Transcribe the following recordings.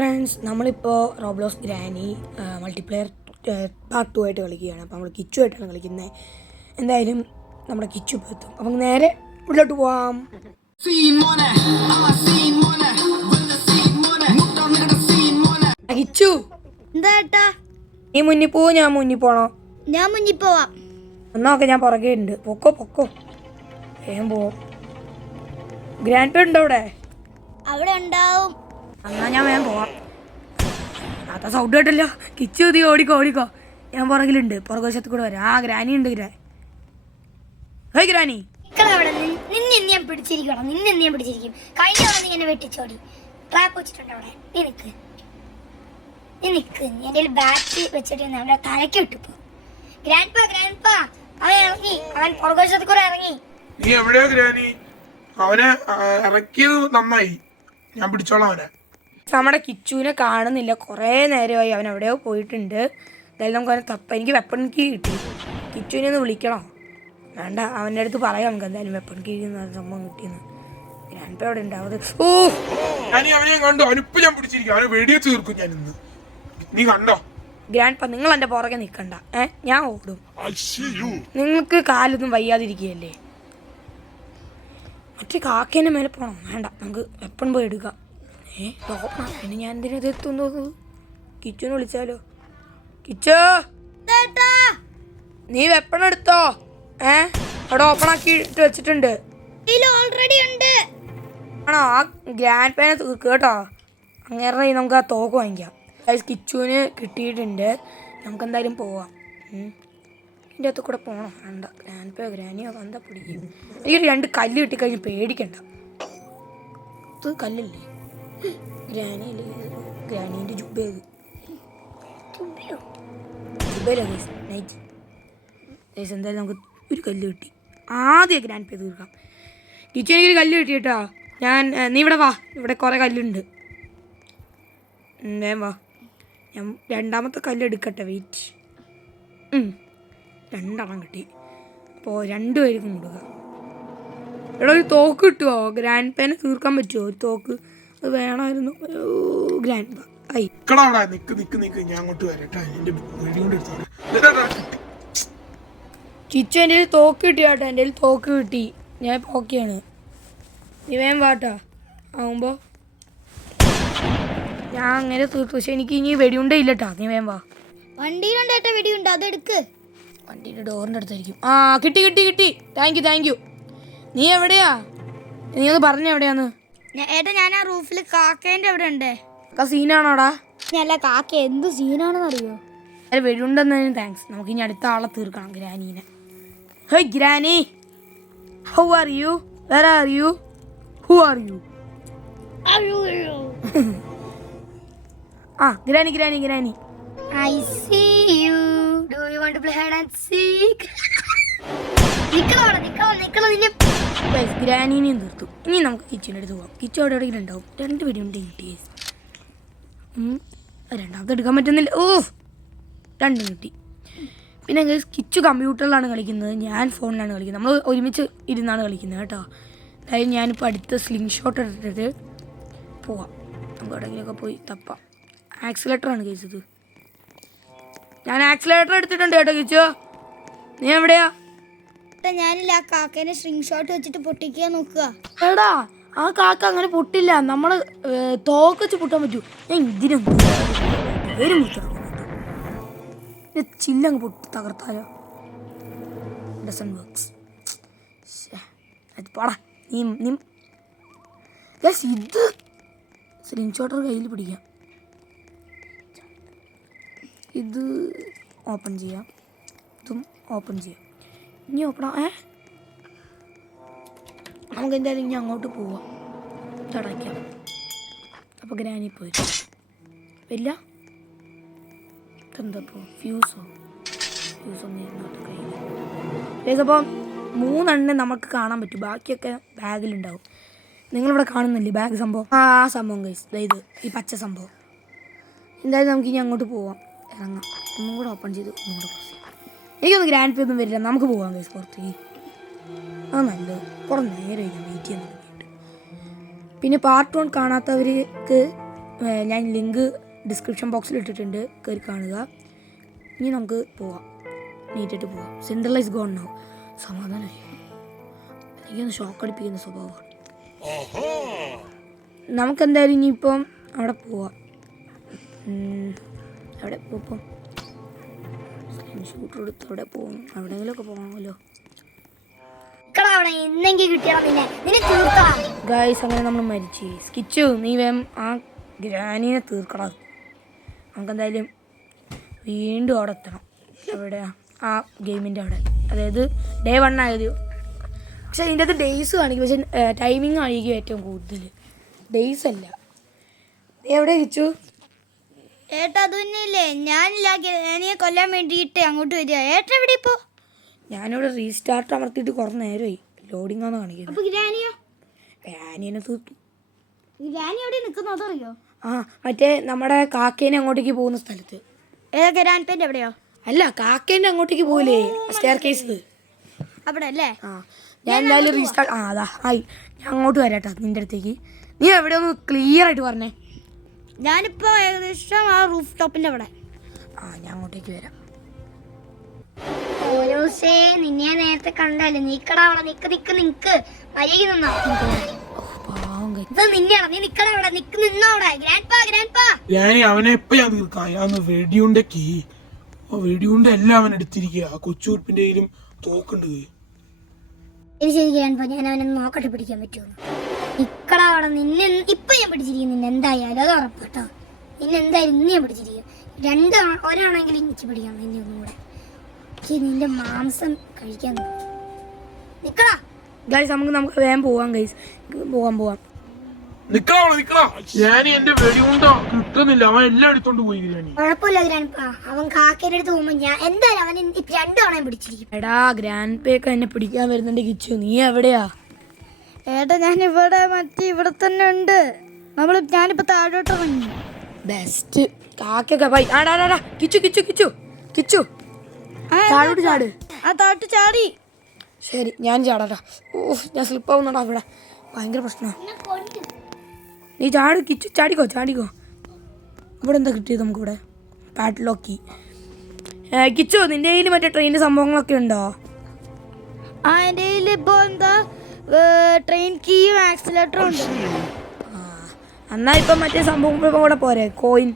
Friends, നമ്മളിപ്പോൾ റോബ്ലോസ് granny multiplayer part 2 ആയിട്ട് കളിക്കുകയാണ്. അപ്പോൾ നമ്മൾ കിച്ചു ആയിട്ടാണ് കളിക്കുന്നത്. എന്തായാലും നമ്മുടെ കിച്ചു ഇപ്പോൾ എത്തും. അപ്പം നേരെ ഉള്ളിലോട്ട് പോവാം. കിച്ചു, എന്താ ഏട്ടാ? നീ മുന്നിൽ പോവോ ഞാൻ മുന്നിൽ പോണോ? ഞാൻ മുന്നിൽ പോവാം. എന്നൊക്കെ ഞാൻ പുറകെ ഉണ്ട്. പൊക്കോ വേഗം പോവും. ഗ്രാൻഡ് പേ ഉണ്ടോ അവിടെ? അവിടെ ഉണ്ടാവും. എന്നാ ഞാൻ വേഗം പോവാം. അതാ സൗണ്ട് കേട്ടല്ലോ. കിച്ചു നീ ഓടിക്കോ. ഞാൻ പുറകിലുണ്ട്. പുറകുവശത്ത് കൂടെ വരാം. ആ ഗ്രാനി ഉണ്ട്. ഹേയ് ഗ്രാനി, നിന്നെ ഞാൻ പിടിച്ചിരിക്കും. കഴിഞ്ഞ തവണ നീ എന്നെ വെട്ടിച്ചോടി. ട്രാപ്പ് വെച്ചിട്ടുണ്ട് അവിടെ. നീ നിക്ക്. നീ എന്റെ ബാറ്റ് വെച്ചിട്ട് നമ്മുടെ തലയ്ക്ക് വിട്ടുപോ. ഗ്രാൻഡ് പാ അവൻ ഇറങ്ങി. അവൻ പുറകുവശത്ത് കൂടെ ഇറങ്ങി. നീ എവിടെയാ ഗ്രാനി? അവനെ ഇറക്കിയത് നന്നായി. ഞാൻ പിടിച്ചോളാം അവനെ. നമ്മുടെ കിച്ചുവിനെ കാണുന്നില്ല. കുറേ നേരമായി. അവൻ എവിടെയോ പോയിട്ടുണ്ട്. എന്തായാലും നമുക്ക് അവനെ എനിക്ക് വെപ്പൺ കീ കിട്ടി. കിച്ചുവിനെ ഒന്ന് വിളിക്കണോ? വേണ്ട, അവൻ്റെ അടുത്ത് പറയാം. നമുക്ക് എന്തായാലും വെപ്പൺ കീ സംഭവം കിട്ടിയെന്ന്. ഗ്രാൻഡ് അവിടെ ഉണ്ടാവത്. അവനെ കണ്ടോ? അവനിപ്പോ ഞാൻ പിടിച്ചിരിക്കും. അവനെ വെടിയെ തീർക്കും ഞാൻ ഇന്ന്. നീ കണ്ടോ? ഗ്രാൻഡ് നിങ്ങൾ എൻ്റെ പുറകെ നിൽക്കണ്ട. ഞാൻ ഓടും. നിങ്ങൾക്ക് കാലൊന്നും വയ്യാതിരിക്കുകയല്ലേ? മറ്റേ കാക്കേൻ്റെ മേലെ പോകണം. വേണ്ട, നമുക്ക് വെപ്പൺ പോയി എടുക്കാം. പിന്നെ ഞാൻ എന്തിനാ എത്തുന്നത്? കിച്ചുവിനെ വിളിച്ചാലോ? കിച്ചോ, നീ വെപ്പൺ എടുത്തോ? അവിടെ ഓപ്പൺ ആക്കി ഇട്ട് വെച്ചിട്ടുണ്ട്. ആണോ? ആ ഗ്രാൻഡ് പേനെ കേട്ടോ. അങ്ങനെ നമുക്ക് ആ തോക്ക് വാങ്ങിക്കാം. കിച്ചുവിന് കിട്ടിയിട്ടുണ്ട്. നമുക്ക് എന്തായാലും പോവാം. ഇതിൻ്റെ അകത്ത് കൂടെ പോകണം. വേണ്ട, ഗ്രാൻഡ് പേ ഗ്രാനിയോ എന്താ പിടിക്കും. എനിക്ക് 2 കല്ല് കിട്ടിക്കഴിഞ്ഞ് പേടിക്കണ്ട. ഇത് കല്ലില്ലേ? ഗ്രാനീൻ്റെ ജുബേത് നൈറ്റ്. എന്തായാലും നമുക്ക് ഒരു കല്ല് കിട്ടി. ആദ്യം ഗ്രാൻഡ് പേ തീർക്കാം. കിച്ചു എനിക്കൊരു കല്ല് കിട്ടി കേട്ടോ. നീ ഇവിടെ വാ. ഇവിടെ കുറേ കല്ലുണ്ട്. വേഗം വാ. ഞാൻ 2ാമത്തെ കല്ല് എടുക്കട്ടെ. വെയിറ്റ്. 2 കിട്ടി. അപ്പോൾ 2 പേർക്കും കൊടുക്കുക. എടാ, ഒരു തോക്ക് കിട്ടുമോ? ഗ്രാൻഡ് പേനെ തീർക്കാൻ പറ്റുമോ? ഒരു തോക്ക് അത് വേണമായിരുന്നു. ഗ്രാൻഡ് പാ ആയി. ഞാൻ അങ്ങോട്ട് വരട്ടെ. കിച്ചു എൻ്റെ കയ്യിൽ തോക്ക് കിട്ടി കേട്ടോ. എൻ്റെ കയ്യിൽ തോക്ക് കിട്ടി. ഞാൻ ഇപ്പോൾ ഓക്കെയാണ്. നീ വേഗം വാട്ടാ. ആവുമ്പോൾ ഞാൻ അങ്ങനെ തീർത്തു. പക്ഷെ എനിക്ക് ഇനി വെടിയുണ്ടേ ഇല്ലട്ടാ. നീ വേഗം വാ. വണ്ടിയിലുണ്ട് ഏട്ടാ വെടിയുണ്ട്. അതെടുക്ക്. വണ്ടിയുടെ ഡോറിൻ്റെ അടുത്തായിരിക്കും. കിട്ടി. Thank you. നീ എവിടെയാ? നീ ഒന്ന് പറഞ്ഞ എവിടെയാന്ന്? ഏട്ടാ, ഞാൻ ആ റൂഫിൽ കാക്കേന്റെ അവിടെ ഉണ്ട്. സീനാണോടാ? അല്ല, കാക്ക എന്ത് സീനാണെന്ന് അറിയോ? അല്ല, വെടിയുണ്ടെന്നതിന് താങ്ക്സ്. നമുക്ക് ഇനി അടുത്ത ആളെ തീർക്കണം, ഗ്രാനീനെ. Hey granny, how are you? Where are you? Who are you? Granny. I see you. Do you want to play hide and seek? നിക്കണോ. ഗ്രാനീനെയും തീർത്തു. ഇനി നമുക്ക് കിച്ചുവിൻ്റെ അടുത്ത് പോകാം. കിച്ചു അവിടെ എവിടെയെങ്കിലും ഉണ്ടാവും. 2 വെടിയുണ്ട് കിട്ടി. 2ാമത്തെ എടുക്കാൻ പറ്റുന്നില്ല. 2 കിട്ടി. പിന്നെ കിച്ചു കമ്പ്യൂട്ടറിലാണ് കളിക്കുന്നത്. ഞാൻ ഫോണിലാണ് കളിക്കുന്നത്. നമ്മൾ ഒരുമിച്ച് ഇരുന്നാണ് കളിക്കുന്നത് കേട്ടോ. അതായത് ഞാനിപ്പോൾ അടുത്ത സ്ലിംഗ് ഷോട്ട് എടുത്തിട്ട് പോവാം. നമുക്ക് എവിടെയെങ്കിലുമൊക്കെ പോയി തപ്പാം. ആക്സിലേറ്ററാണ് കഴിച്ചത്. ഞാൻ ആക്സിലേറ്റർ എടുത്തിട്ടുണ്ട് കേട്ടോ. കിച്ചോ, നീ എവിടെയാ? ഞാനില്ല, ആ കാക്കേനെ സ്ട്രിങ് ഷോട്ട് വെച്ചിട്ട് പൊട്ടിക്കാൻ നോക്കുക. എടാ, ആ കാക്ക അങ്ങനെ പൊട്ടില്ല. നമ്മൾ തോക്ക് വെച്ച് പൊട്ടാൻ പറ്റൂ. ഞാൻ ഇതിനൊന്നും ചില്ലങ്ങ് പൊട്ടി തകർത്താലോ? Dozen works. പാടാ. ഇത് സ്ലിംഗ് ഷോട്ടർ കയ്യിൽ പിടിക്കാം. ഇത് ഓപ്പൺ ചെയ്യാം. ഇതും ഓപ്പൺ ചെയ്യാം. ഇനി ഓപ്പണാ. നമുക്ക് എന്തായാലും ഇനി അങ്ങോട്ട് പോവാം. ചടയ്ക്കാം. അപ്പോൾ ഗ്രാനി പോയി വരില്ല. എന്താ ഫ്യൂസോ ഒന്നും കയ്യിൽ. അപ്പോൾ 3 നമുക്ക് കാണാൻ പറ്റും. ബാക്കിയൊക്കെ ബാഗിലുണ്ടാവും. നിങ്ങളിവിടെ കാണുന്നില്ലേ ബാഗ് സംഭവം? ആ സംഭവം ഗൈസ്, ഇത് ഈ പച്ച സംഭവം. എന്തായാലും നമുക്ക് ഇനി അങ്ങോട്ട് പോവാം. ഇറങ്ങാം. ഒന്നും കൂടെ ഓപ്പൺ ചെയ്ത് ഒന്നും കൂടെ ക്ലോസ് ചെയ്യാം. എനിക്കൊന്നും ഗ്രാൻഡ് പേ ഒന്നും വരില്ല. നമുക്ക് പോകാം ഗൈസ് പുറത്തേക്ക്. അത് നല്ലത്. കുറേ നേരം ഞാൻ വെയിറ്റ് ചെയ്യാൻ തുടങ്ങിയിട്ട്. പിന്നെ പാർട്ട് 1 കാണാത്തവർക്ക് ഞാൻ ലിങ്ക് ഡിസ്ക്രിപ്ഷൻ ബോക്സിൽ ഇട്ടിട്ടുണ്ട്, കയറി കാണുക. ഇനി നമുക്ക് പോവാം, നീറ്റിട്ട് പോവാം. Centralise gone now. സമാധാനമായി. എനിക്കൊന്ന് ഷോക്ക് അടിപ്പിക്കുന്ന സ്വഭാവമാണ്. നമുക്കെന്തായാലും ഇനിയിപ്പം അവിടെ പോവാം. അവിടെ പോപ്പം ഷൂട്ടർ എടുത്ത് അവിടെ പോകും, എവിടെയെങ്കിലുമൊക്കെ പോകാമല്ലോ. ഗൈസ് അങ്ങനെ നമ്മൾ മരിച്ചു. സ്കിച്ചു നീ വേം ആ ഗ്രാനീനെ തീർക്കടാ. നമുക്കെന്തായാലും വീണ്ടും അവിടെ എത്തണം. എവിടെയാ? ആ ഗെയിമിൻ്റെ അവിടെ, അതായത് ഡേ 1 ആയത്. പക്ഷെ ഇതിൻ്റെ അകത്ത് ഡേയ്സ് കാണിക്കും, പക്ഷെ ടൈമിങ് കാണിക്കും ഏറ്റവും കൂടുതൽ, ഡേയ്സ് അല്ല. എവിടെ കിച്ചു? ഏട്ടാ അതൊന്നുമില്ലേ, ഞാനില്ല ഗ്രാനിയെ കൊല്ലാൻ വേണ്ടിയിട്ട് അങ്ങോട്ട് വരിക. ഏട്ടാ എവിടെ ഇപ്പോൾ? ഞാനിവിടെ റീസ്റ്റാർട്ട് അമർത്തിയിട്ട് കുറേ നേരമായി, ലോഡിംഗ് ആണ് കാണിക്കുന്നത്. അപ്പോൾ ഗ്രാനിയോ? ഗ്രാനിയെ തീർത്തു. ഗ്രാനി എവിടെ നിൽക്കുന്നു അതറിയോ? ആ മറ്റേ നമ്മുടെ കാക്കേനെ അങ്ങോട്ടേക്ക് പോകുന്ന സ്ഥലത്ത്. ഏതാ ഗ്രാൻഡ്പേൻ്റെ എവിടെയോ? അല്ല, കാക്കേൻ്റെ അങ്ങോട്ടേക്ക് പോയില്ലേ സ്റ്റെയർ കേസ് അവിടെ അല്ലേ? ആ ഞാൻ എന്തായാലും റീസ്റ്റാർട്ട്. അതാ ആയി, ഞാൻ അങ്ങോട്ട് വരാട്ടോ നിൻ്റെ അടുത്തേക്ക്. നീ എവിടെ ഒന്ന് ക്ലിയർ ആയിട്ട് പറഞ്ഞേ. ഞാനിപ്പോൾ ഏകദേശം ആ റൂഫ് ടോപ്പിൻ്റെ അവിടെ. ഞാൻ അങ്ങോട്ടേക്ക് വരാം. നിന്നെ നേരത്തെ കണ്ടല്ലേ, നീക്കടാ അവിടെ, നിക്ക് മര്യാദ നിന്നോ. അവനെ എപ്പ ഞാൻ തീർക്കാം. ഞാൻ വെടിയുണ്ടക്ക് വെടിയുണ്ട എല്ലാം അവൻ എടുത്തിരിക്കുക. ആ കൊച്ചുറുപ്പിന്റെ കയ്യിലും തോക്കുണ്ട്. ഞാൻ അവനെ നോക്കട്ടെ പിടിക്കാൻ പറ്റുമോ. നിക്കടാ അവിടെ, നിന്നെ ഇപ്പൊ ഞാൻ പിടിച്ചിരിക്കും. നിന്നെ എന്തായാലും അത് ഉറപ്പാട്ടോ. നിന്നെ എന്തായാലും ഇന്ന് ഞാൻ പിടിച്ചിരിക്കും. ഒരാണെങ്കിലും എനിക്ക് പിടിക്കാം നിന്നെ ഒന്നുകൂടെ. നിന്റെ മാംസം കഴിക്കാൻ നിക്കടാ. ഗൈസ് നമുക്ക് വേഗം പോവാം. ഗൈസ് പോവാം. ഞാൻ എന്റെ വെടിയുണ്ട കിട്ടുന്നില്ല, അവൻ എല്ലാം എടുത്തോണ്ട് പോയി. കുഴപ്പമില്ല ഗ്രാൻഡ്പാ, അവൻ കാക്കേന്റെ അടുത്ത് പോകുമ്പോ ഞാൻ എന്തായാലും അവൻ 2 തവണ പിടിച്ചിരിക്കും. എടാ ഗ്രാൻഡ്പേക്ക് എന്നെ പിടിക്കാൻ വരുന്നുണ്ട്. കിച്ചു നീ എവിടെയാ? ഏട്ടാ ഞാൻ ഇവിടെ തന്നെ ഉണ്ട്. ഞാനിപ്പോ താഴോട്ട് ഇറങ്ങി. ബെസ്റ്റ് കാക്കൊക്കെ പോയി. കിച്ചു താഴോട്ട് ചാട്. താഴോട്ട് ചാടി. ശരി ഞാൻ ചാടാ. ഞാൻ സ്ലിപ്പ് ആവുന്നുണ്ടോ അവിടെ, ഭയങ്കര പ്രശ്നമാണ്. നീ കിച്ചു ചാടിക്കോ. ഇവിടെ എന്താ കിട്ടിയത് നമുക്കിവിടെ? പാഡ്ലോക്കി. കിച്ചു നിന്റെ കയ്യിൽ മറ്റേ ട്രെയിനിൻ്റെ സംഭവങ്ങളൊക്കെ ഉണ്ടോ? എൻ്റെ കയ്യിൽ ഇപ്പോൾ എന്താ ട്രെയിൻ കീയും ആക്സിലേറ്ററും ഉണ്ട്. എന്നാ ഇപ്പം മറ്റേ സംഭവം ഇപ്പം കൂടെ പോരെ, കോയിൻ.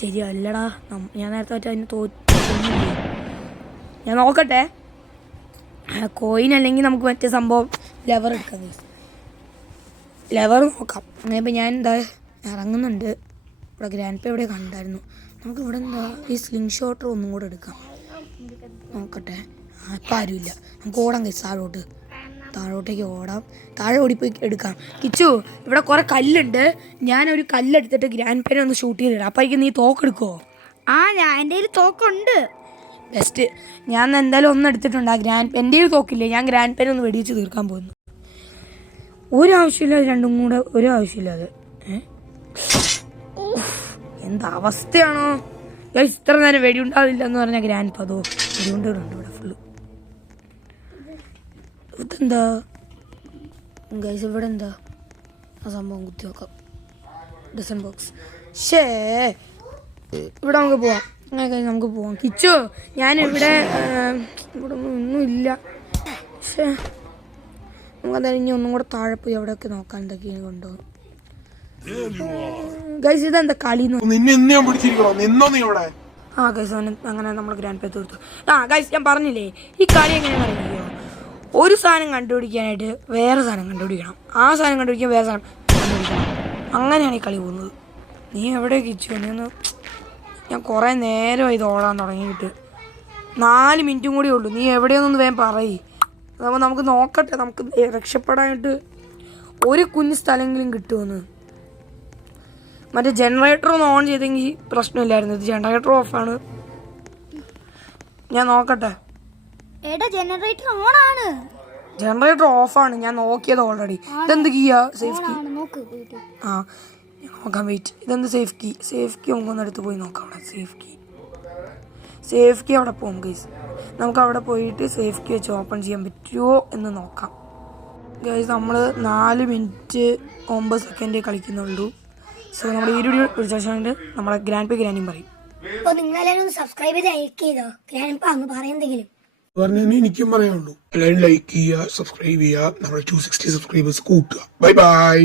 ശരിയല്ലടാ, ഞാൻ നേരത്തെ മറ്റേ അതിന് തോന്നില്ലേ. ഞാൻ നോക്കട്ടെ. കോയിൻ അല്ലെങ്കിൽ നമുക്ക് മറ്റേ സംഭവം ലെവർ എടുക്കാം. ലെവർ നോക്കാം. അങ്ങനെയിപ്പോൾ ഞാൻ എന്താ ഇറങ്ങുന്നുണ്ട്. ഇവിടെ ഗ്രാൻഡ്പ എവിടെ കണ്ടായിരുന്നു. നമുക്ക് ഇവിടെ എന്താ ഈ സ്ലിംഗ് ഷോട്ടർ ഒന്നും കൂടെ എടുക്കാം. നോക്കട്ടെ. ഇപ്പം ആരുമില്ല. നമുക്ക് ഓടാം കഴിച്ച് താഴോട്ടേക്ക് ഓടാം. താഴെ ഓടിപ്പോയി എടുക്കാം. കിച്ചു ഇവിടെ കുറേ കല്ലുണ്ട്. ഞാനൊരു കല്ലെടുത്തിട്ട് ഗ്രാൻഡ്പേനെ ഒന്ന് ഷൂട്ട് ചെയ്തിടാം. അപ്പോഴേക്കും നീ തോക്കെടുക്കുമോ? ഞാൻ എൻ്റെ കയ്യിൽ തോക്കുണ്ട്. ബെസ്റ്റ്. ഞാൻ എന്തായാലും ഒന്ന് എടുത്തിട്ടുണ്ട്. എൻ്റെ കയ്യിൽ തോക്കില്ലേ, ഞാൻ ഗ്രാൻഡ്പേനെ ഒന്ന് വെടിച്ച് തീർക്കാൻ പോകുന്നു. ഒരാവശ്യമില്ലാതെ രണ്ടും കൂടെ ഒരാവശ്യമില്ലാതെ. എന്താ അവസ്ഥയാണോ ഇത്ര നേരം വെടിയുണ്ടാവില്ല എന്ന് പറഞ്ഞാൽ ഗ്രാൻഡ്പ അതോ വെടിയുണ്ടുണ്ട് ഇവിടെ ഫുള്ള്. ഇതെന്താ ഗൈസ്, ഇവിടെ എന്താ ആ സംഭവം കുത്തി നോക്കാം. ഡിസൻ ബോക്സ്. ഇവിടെ നമുക്ക് പോവാം. നമുക്ക് പോവാം. കിച്ചു ഞാനിവിടെ ഇവിടെ ഒന്നുമില്ല. നമുക്കെന്തായാലും ഇനി ഒന്നും കൂടെ താഴെ പോയി അവിടെയൊക്കെ നോക്കാൻ എന്തൊക്കെയാണ് കൊണ്ടുപോകും. ഗൈസ് ഇതെന്താ കളി? ഗൈസ് അങ്ങനെ നമ്മൾ ഗ്രാൻഡ് പേ തീർത്തു. ഗൈസ് ഞാൻ പറഞ്ഞില്ലേ ഈ കളി എങ്ങനെയാണെന്ന് അറിയില്ലയോ. ഒരു സാധനം കണ്ടുപിടിക്കാനായിട്ട് വേറെ സാധനം കണ്ടുപിടിക്കണം, ആ സാധനം കണ്ടുപിടിക്കാൻ വേറെ സാധനം കണ്ടുപിടിക്കണം. അങ്ങനെയാണ് ഈ കളി പോകുന്നത്. നീ എവിടെ കിച്ചു? ഞാൻ കുറേ നേരമായി ഇത് ഓടാൻ തുടങ്ങിയിട്ട്. 4 മിനിറ്റും കൂടി ഉള്ളൂ. നീ എവിടെയൊന്നും വേഗം പറയ്. അപ്പോൾ നമുക്ക് നോക്കട്ടെ, നമുക്ക് രക്ഷപ്പെടാനായിട്ട് ഒരു കുഞ്ഞ് സ്ഥലമെങ്കിലും കിട്ടുമെന്ന്. മറ്റേ ജനറേറ്റർ ഒന്ന് ഓൺ ചെയ്തെങ്കിൽ പ്രശ്നമില്ലായിരുന്നു. ഇത് ജനറേറ്റർ ഓഫാണ്. ഞാൻ നോക്കട്ടെ. ജനറേറ്റർ ഓഫാണ്. ഞാൻ നോക്കിയത് ഓൾറെഡി. ഇതെന്ത് കീയാ? Safe key. നോക്കാം, വെയിറ്റ്. ഇതെന്ത് സേഫ് കീ? നമുക്കൊന്ന് അടുത്ത് പോയി നോക്കാം. അവിടെ സേഫ് കീ അവിടെ പോകും ഗൈസ്. നമുക്ക് അവിടെ പോയിട്ട് സേഫ് കീ വെച്ച് ഓപ്പൺ ചെയ്യാൻ പറ്റുമോ എന്ന് നോക്കാം. ഗൈസ് നമ്മൾ 4 മിനിറ്റ് 9 സെക്കൻഡ് കളിക്കുന്നുള്ളൂ. സോ നമ്മുടെ ഈ വീഡിയോ പിടിച്ച ശേഷം നമ്മളെ ഗ്രാൻഡ് പേ ഗ്രാൻഡിയും പറയും. അപ്പോൾ നിങ്ങളെല്ലാവരും ഒന്ന് സബ്സ്ക്രൈബ് ചെയ്ത് ലൈക്ക് ചെയ്തോ. ഗ്രാൻഡ് ഒന്ന് പറയുന്നെങ്കിലും പറഞ്ഞാൽ എനിക്കും പറയാനുള്ളൂ. എല്ലാവരും ലൈക്ക് ചെയ്യുക, സബ്സ്ക്രൈബ് ചെയ്യുക, നമ്മുടെ 260 സബ്സ്ക്രൈബേഴ്സ് കൂട്ടുക. Bye bye.